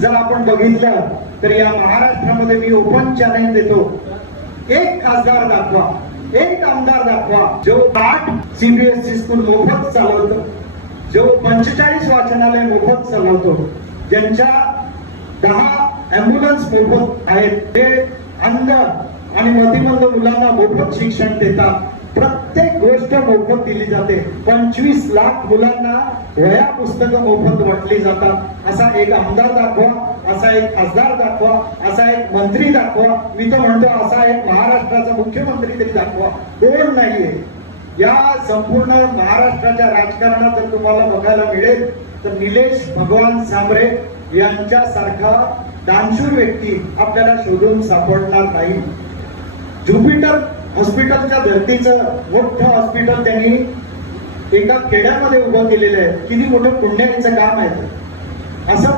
जर आपण बघितलं तर या महाराष्ट्रामध्ये मी ओपन चॅलेंज देतो, एक खासदार दाखवा, एक आमदार दाखवा जो 8 CBSE स्कूल मोफत चालवतो, जो 45 वाचनालय मोफत चालवतो, ज्यांच्या 10 ॲम्ब्युलन्स मोफत आहेत, ते अंध आणि मतिमंद मुलांना मोफत शिक्षण देतात, प्रत्येक गोष्ट मोफत दिली जाते, 25 लाख मुलांना वह्या पुस्तकं मोफत वाटली जातात. असा एक आमदार दाखवा, असा एक खासदार दाखवा, असा एक मंत्री दाखवा, मी तर म्हणतो असा एक महाराष्ट्राचा मुख्यमंत्री तरी दाखवा. कोण नाहीये या संपूर्ण महाराष्ट्राच्या राजकारणात. जर तुम्हाला बघायला मिळेल तर निलेश भगवान सांबरे यांच्यासारखा दानशूर व्यक्ती आपल्याला शोधून सापडणार नाही. ज्युपिटर हॉस्पिटलच्या धर्तीचं मोठं हॉस्पिटल त्यांनी एका खेड्यामध्ये उभं केलेलं आहे. किती मोठं पुण्याचं काम आहे. असं